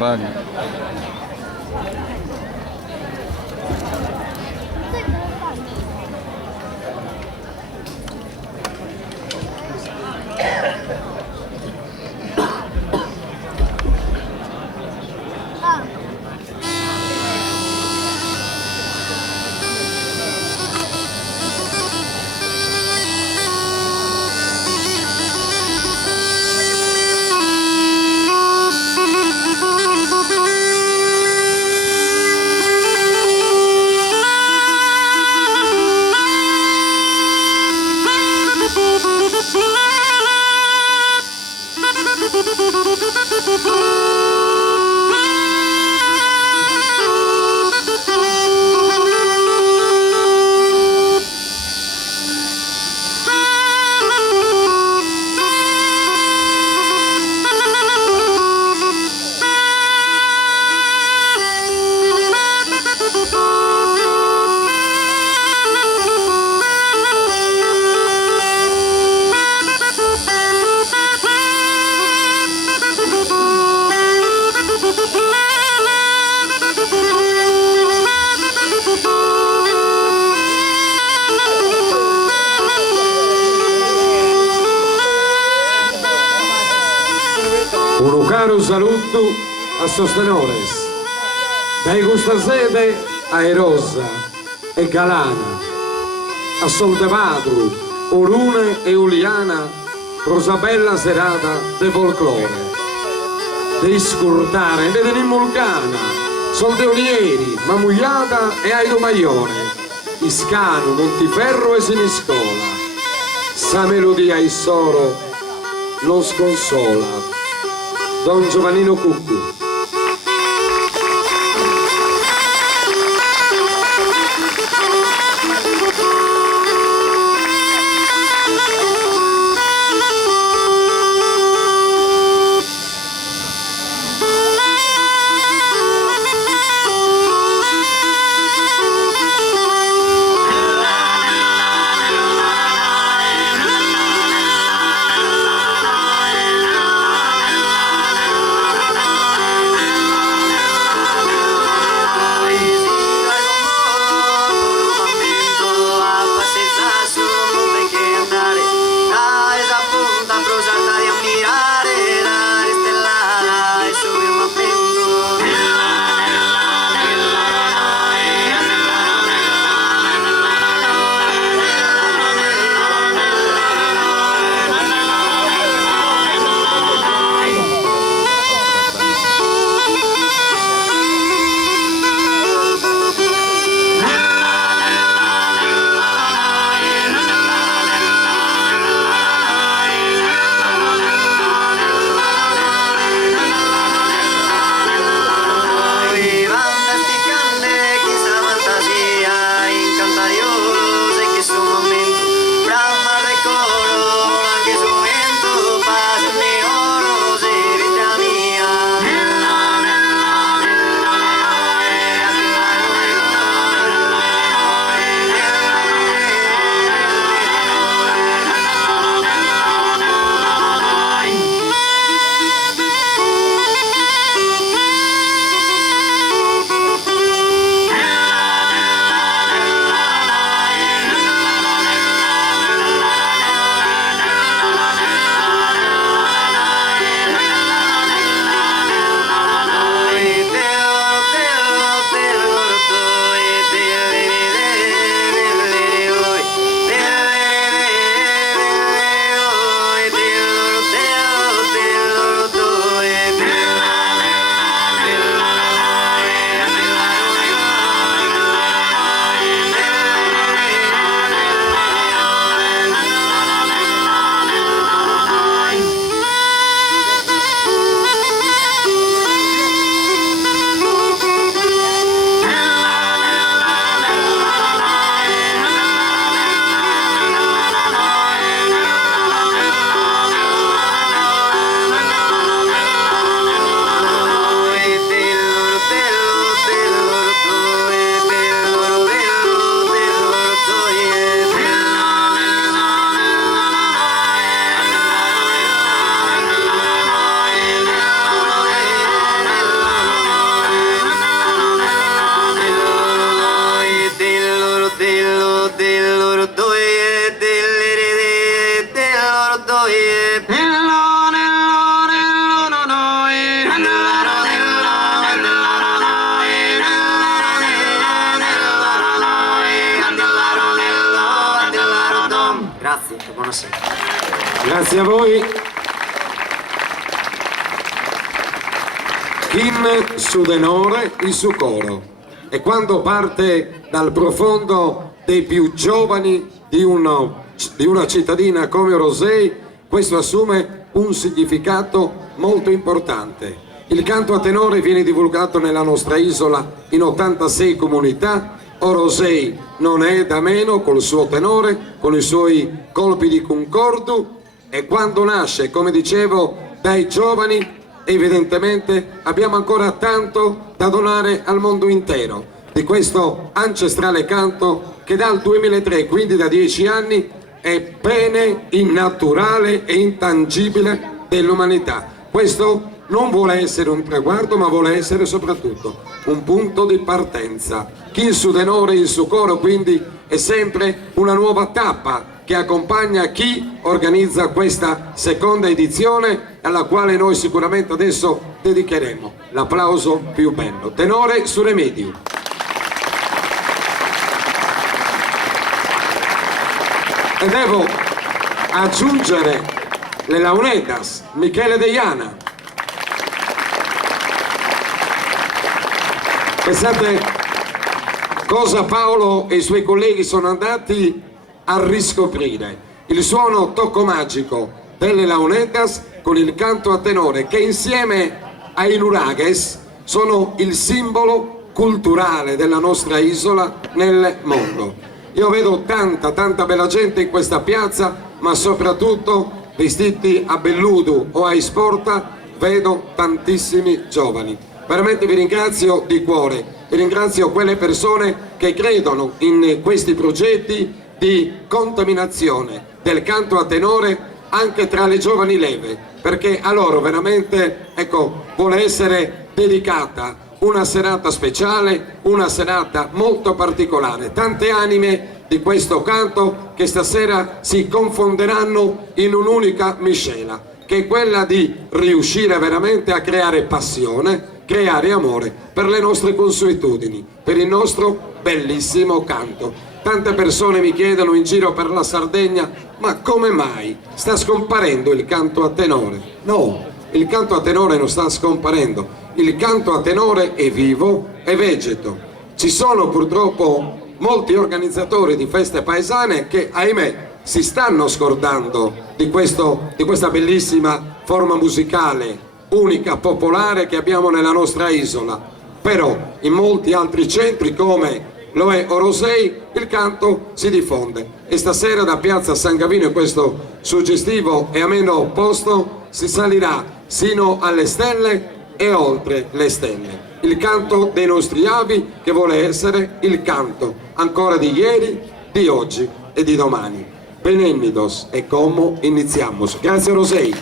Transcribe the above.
Vai. Un caro saluto a sostenores, dai Gustasede a Erosa e Galana, a Soldevadru, Orune e Uliana, rosa bella serata de folklore, de Scurtare e de Nimulcana, Soldeolieri, Mamugliata e Aido Maione, Iscano, Montiferro e Siniscola, sa melodia e soro non sconsola. Don Giovannino Cuccu. Grazie a voi. Chin su denore il suo coro, e quando parte dal profondo dei più giovani di una cittadina come Orosei, questo assume un significato molto importante. Il canto a tenore viene divulgato nella nostra isola in 86 comunità. Orosei non è da meno col suo tenore, con i suoi colpi di concordo, e quando nasce, come dicevo, dai giovani, evidentemente abbiamo ancora tanto da donare al mondo intero di questo ancestrale canto che dal 2003, quindi da 10 anni, è bene innaturale e intangibile dell'umanità. Questo non vuole essere un traguardo, ma vuole essere soprattutto un punto di partenza. Chi il suo tenore, il suo coro, quindi è sempre una nuova tappa che accompagna chi organizza questa seconda edizione, alla quale noi sicuramente adesso dedicheremo l'applauso più bello. Tenore su Remediu. E devo aggiungere le launetas, Michele Deiana. Pensate cosa Paolo e i suoi colleghi sono andati a riscoprire: il suono tocco magico delle launetas con il canto a tenore, che insieme ai nuragues sono il simbolo culturale della nostra isola nel mondo. Io vedo tanta bella gente in questa piazza, ma soprattutto vestiti a Belludu o a Isporta vedo tantissimi giovani. Veramente vi ringrazio di cuore e ringrazio quelle persone che credono in questi progetti di contaminazione del canto a tenore anche tra le giovani leve, perché a loro veramente, ecco, vuole essere dedicata una serata speciale, una serata molto particolare. Tante anime di questo canto che stasera si confonderanno in un'unica miscela, che è quella di riuscire veramente a creare passione, creare amore per le nostre consuetudini, per il nostro bellissimo canto. Tante persone mi chiedono in giro per la Sardegna: ma come mai sta scomparendo il canto a tenore? No, il canto a tenore non sta scomparendo, il canto a tenore è vivo e vegeto. Ci sono purtroppo molti organizzatori di feste paesane che, ahimè, si stanno scordando di questa bellissima forma musicale unica, popolare, che abbiamo nella nostra isola. Però in molti altri centri, come lo è Orosei, il canto si diffonde, e stasera da piazza San Gavino, in questo suggestivo e ameno posto, si salirà sino alle stelle e oltre le stelle. Il canto dei nostri avi, che vuole essere il canto ancora di ieri, di oggi e di domani. Benennidos e como iniziamos. Grazie Orosei.